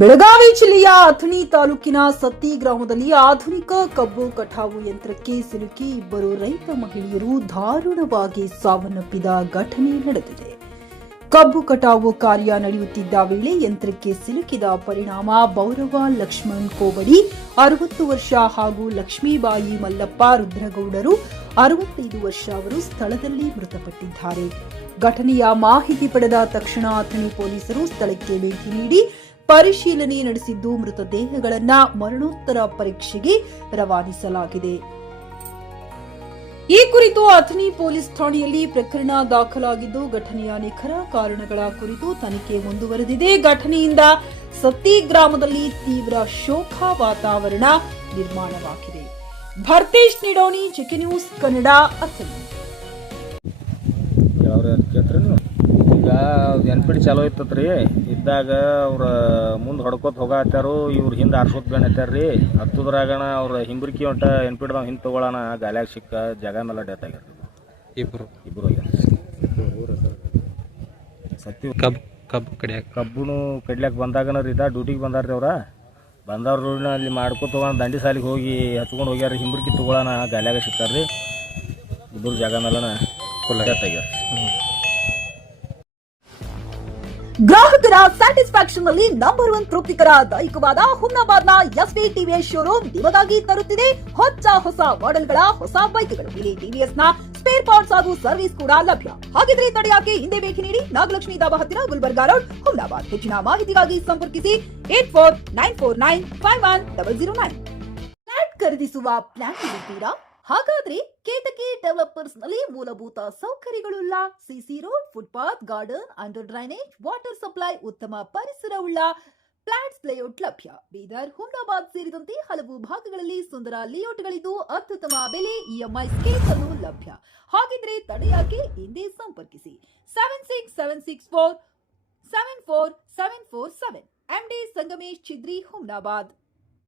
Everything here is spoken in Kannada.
ಬೆಳಗಾವಿ ಜಿಲ್ಲೆಯ ಅಥಣಿ ತಾಲೂಕಿನ ಸತ್ತಿ ಗ್ರಾಮದಲ್ಲಿ ಆಧುನಿಕ ಕಬ್ಬು ಕಟಾವು ಯಂತ್ರಕ್ಕೆ ಸಿಲುಕಿ ಇಬ್ಬರು ರೈತ ಮಹಿಳೆಯರು ದಾರುಣವಾಗಿ ಸಾವನ್ನಪ್ಪಿದ ಘಟನೆ ನಡೆದಿದೆ. ಕಬ್ಬು ಕಟಾವು ಕಾರ್ಯ ನಡೆಯುತ್ತಿದ್ದ ವೇಳೆ ಯಂತ್ರಕ್ಕೆ ಸಿಲುಕಿದ ಪರಿಣಾಮ ಬೌರವ ಲಕ್ಷ್ಮಣ್ ಕೋಬಡಿ 60 ವರ್ಷ ಹಾಗೂ ಲಕ್ಷ್ಮೀಬಾಯಿ ಮಲ್ಲಪ್ಪ ರುದ್ರಗೌಡರು 65 ವರ್ಷ ಅವರು ಸ್ಥಳದಲ್ಲಿ ಮೃತಪಟ್ಟಿದ್ದಾರೆ. ಘಟನೆಯ ಮಾಹಿತಿ ಪಡೆದ ತಕ್ಷಣ ಅಥಣಿ ಪೊಲೀಸರು ಸ್ಥಳಕ್ಕೆ ಭೇಟಿ ನೀಡಿ ಪರಿಶೀಲನೆ ನಡೆಸಿದ್ದು ಮೃತದೇಹಗಳನ್ನು ಮರಣೋತ್ತರ ಪರೀಕ್ಷೆಗೆ ರವಾನಿಸಲಾಗಿದೆ. ಈ ಕುರಿತು ಅಥಣಿ ಪೊಲೀಸ್ ಠಾಣೆಯಲ್ಲಿ ಪ್ರಕರಣ ದಾಖಲಾಗಿದ್ದು ಘಟನೆಯ ನಿಖರ ಕಾರಣಗಳ ಕುರಿತು ತನಿಖೆ ಮುಂದುವರೆದಿದೆ. ಘಟನೆಯಿಂದ ಸತ್ತಿ ಗ್ರಾಮದಲ್ಲಿ ತೀವ್ರ ಶೋಕ ವಾತಾವರಣ ನಿರ್ಮಾಣವಾಗಿದೆ. ಭರ್ತೇಶ್ ನಿಡೋಣಿ, ಚಿಕ್ಕಿ ನ್ಯೂಸ್ ಕನ್ನಡ, ಅಥಣಿ. ಈಗ ಎನ್ಪಿಡಿ ಚಾಲೋ ಇತ್ತತ್ರಿ ಇದ್ದಾಗ ಅವ್ರ ಮುಂದೆ ಹೊಡ್ಕೋತ ಹೋಗತ್ತಾರು, ಇವ್ರು ಹಿಂದೆ ಆರ್ಸೋತ್ ಬೇಣತ್ತಾರ್ರಿ. ಹತ್ತುದ್ರಾಗಣ ಅವ್ರ ಹಿಂಬರ್ಕಿ ಹೊಂಟ ಎನ್ಪಿಡ್ದವ್ ಹಿಂದೆ ತಗೊಳ್ಳೋಣ ಗಾಲ್ಯಾಗ ಸಿಕ್ಕ ಜಾಗ ಮೇಲೆ ಡೆತ್ ಆಗ್ಯಾರ. ಇಬ್ರು ಸತ್ತಿ ಕಬ್ಬುನು ಕಡ್ಲ್ಯಾಕ ಬಂದಾಗನ ರೀ ಡ್ಯೂಟಿಗೆ ಬಂದಾರ್ರಿ. ಅವ್ರ ಬಂದವ್ರು ಅಲ್ಲಿ ಮಾಡ್ಕೊ ತಗೊಂಡು ದಂಡಿ ಸಾಲಿಗೆ ಹೋಗಿ ಹಚ್ಕೊಂಡು ಹೋಗ್ಯಾರ. ಹಿಂಬರ್ಕಿ ತಗೊಳ್ಳೋಣ ಗಾಲ್ಯಾಗ ಸಿಕ್ಕಾರ್ರಿ. ಇಬ್ಬರು ಜಾಗ ಮೇಲನ ಡೆತ್ ಆಗ್ಯಾರ. ಗ್ರಾಹಕರ ಸ್ಯಾಟಿಸ್ಫ್ಯಾಕ್ಷನ್ ನಲ್ಲಿ ನಂಬರ್ 1 ತೃಪ್ತಿಕರ ದೈಹಿಕವಾದ ಹುಮ್ನಾಬಾದ್ನ ಎಸ್ವಿ ಟಿವಿಎಸ್ ಶೋರೂಮ್ ನಿಮಗಾಗಿ ತರುತ್ತಿದೆ ಹೊಸ ಮಾಡೆಲ್ಗಳ ಹೊಸ ಬೈಕ್ಗಳು. ಇಲ್ಲಿ ಟಿವಿಎಸ್ ನ ಸ್ಪೇರ್ ಪಾರ್ಟ್ಸ್ ಹಾಗೂ ಸರ್ವಿಸ್ ಕೂಡ ಲಭ್ಯ. ಹಾಗಿದ್ರೆ ತಡೆಯಾಕೆ ಹಿಂದೆ ಭೇಟಿ ನೀಡಿ. ನಾಗಲಕ್ಷ್ಮಿ ದಾಬಾ ಹತ್ತಿರ ಗುಲ್ಬರ್ಗಾ ರೋಡ್, ಹುಮ್ನಾಬಾದ್. ಹೆಚ್ಚಿನ ಮಾಹಿತಿಗಾಗಿ ಸಂಪರ್ಕಿಸಿ 8494951009. ಫ್ಲಾಟ್ ಖರೀದಿಸುವ ಪ್ಲಾನ್ ಇರುತ್ತೀರಾ? ಹಾಗಾದ್ರೆ ಕೇತಕಿ ಡೆವಲಪರ್ಸ್ ನಲ್ಲಿ ಮೂಲಭೂತ ಸೌಕರ್ಯಗಳುಳ್ಳ CC road, footpath, garden, under drainage, water supply, ಉತ್ತಮ ಪರಿಸರವುಳ್ಳ ಫ್ಲಾಟ್ಸ್ ಲೇಔಟ್ ಲಭ್ಯ. ಬೀದರ್, ಹುಮ್ನಾಬಾದ್ ಸೇರಿದಂತೆ ಹಲವು ಭಾಗಗಳಲ್ಲಿ ಸುಂದರ ಲೇಔಟ್ಗಳಿದ್ದು ಅತ್ಯುತ್ತಮ ಬೆಲೆ, ಇಎಂಐ ಸ್ಕೀಮ್ಸ್ ಅನ್ನು ಲಭ್ಯ. ಹಾಗಿದ್ರೆ ತಡೆಯಾಕೆ ಹಿಂದೆ ಸಂಪರ್ಕಿಸಿ 7676474747. MD ಸಂಗಮೇಶ್ ಚಿದ್ರಿ, ಹುಮ್ನಾಬಾದ್.